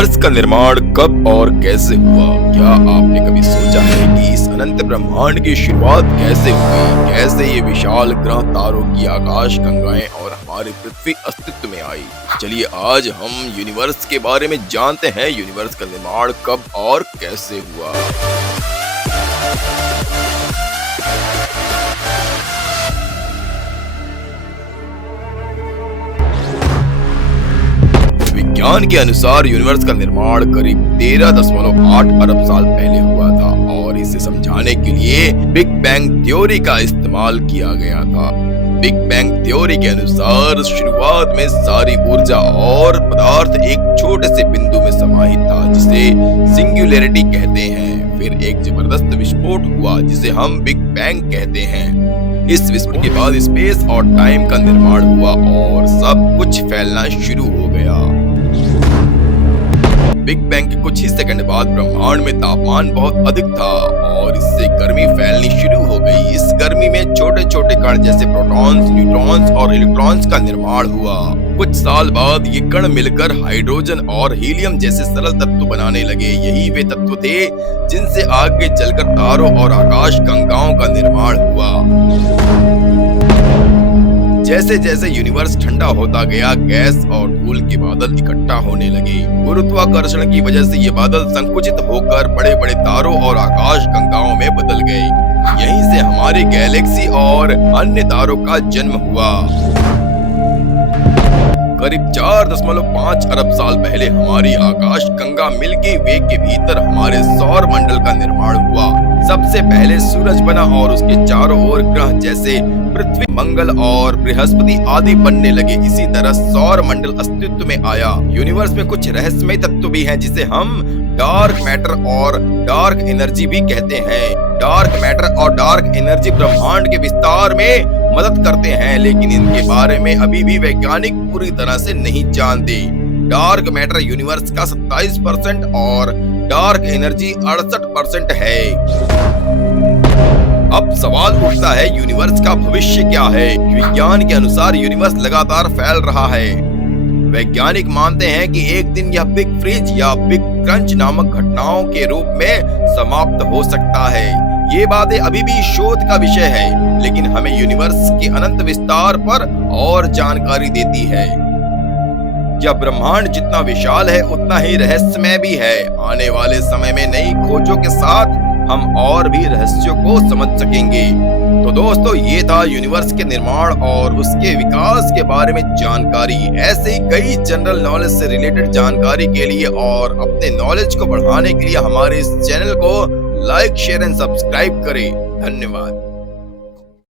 Universe का निर्माण कब और कैसे हुआ? क्या आपने कभी सोचा है कि इस अनंत ब्रह्मांड की शुरुआत कैसे हुई? कैसे ये विशाल ग्रह, तारों की आकाश गंगाएं और हमारी पृथ्वी अस्तित्व में आई? चलिए आज हम यूनिवर्स के बारे में जानते हैं। यूनिवर्स का निर्माण कब और कैसे हुआ? विज्ञान के अनुसार यूनिवर्स का निर्माण करीब 13.8 अरब साल पहले हुआ था और इसे समझाने के लिए बिग बैंग थ्योरी का इस्तेमाल किया गया था। बिग बैंग थ्योरी के अनुसार शुरुआत में सारी ऊर्जा और पदार्थ एक छोटे से बिंदु में समाहित था जिसे सिंगुलैरिटी कहते हैं। फिर एक जबरदस्त विस्फोट हुआ जिसे हम बिग बैंग कहते हैं। इस विस्फोट के बाद स्पेस और टाइम का निर्माण हुआ और सब कुछ फैलना शुरू हो गया। बिग बैंग के कुछ ही सेकंड बाद ब्रह्मांड में तापमान बहुत अधिक था और इससे गर्मी फैलनी शुरू हो गई। इस गर्मी में छोटे छोटे कण जैसे प्रोटॉन्स, न्यूट्रॉन्स और इलेक्ट्रॉन्स का निर्माण हुआ। कुछ साल बाद ये कण मिलकर हाइड्रोजन और हीलियम जैसे सरल तत्व बनाने लगे। यही वे तत्व थे जिनसे आगे चलकर तारों और आकाश गंगाओं का निर्माण हुआ। जैसे जैसे यूनिवर्स ठंडा होता गया, गैस और धूल के बादल इकट्ठा होने लगे। गुरुत्वाकर्षण की वजह से ये बादल संकुचित होकर बड़े बड़े तारों और आकाश गंगाओं में बदल गए। यहीं से हमारी गैलेक्सी और अन्य तारों का जन्म हुआ। करीब 4.5 अरब साल पहले हमारी आकाश गंगा मिल्की वे के भीतर हमारे सौर मंडल का निर्माण हुआ। सबसे पहले सूरज बना और उसके चारों ओर ग्रह जैसे पृथ्वी, मंगल और बृहस्पति आदि बनने लगे। इसी तरह सौर मंडल अस्तित्व में आया। यूनिवर्स में कुछ रहस्यमय तत्व भी हैं जिसे हम डार्क मैटर और डार्क एनर्जी भी कहते हैं। डार्क मैटर और डार्क एनर्जी ब्रह्मांड के विस्तार में मदद करते हैं, लेकिन इनके बारे में अभी भी वैज्ञानिक पूरी तरह से नहीं जानते। डार्क मैटर यूनिवर्स का 27% और डार्क एनर्जी 68% है। अब सवाल उठता है, यूनिवर्स का भविष्य क्या है? विज्ञान के अनुसार यूनिवर्स लगातार फैल रहा है। वैज्ञानिक मानते हैं कि एक दिन यह बिग फ्रीज या बिग क्रंच नामक घटनाओं के रूप में समाप्त हो सकता है। ये बातें अभी भी शोध का विषय है, लेकिन हमें यूनिवर्स के अनंत विस्तार पर और जानकारी देती है। यह ब्रह्मांड जितना विशाल है उतना ही रहस्यमय भी है। आने वाले समय में नई खोजों के साथ हम और भी रहस्यों को समझ सकेंगे। तो दोस्तों, ये था यूनिवर्स के निर्माण और उसके विकास के बारे में जानकारी। ऐसे ही कई जनरल नॉलेज से रिलेटेड जानकारी के लिए और अपने नॉलेज को बढ़ाने के लिए हमारे इस चैनल को लाइक, शेयर एंड सब्सक्राइब करें। धन्यवाद।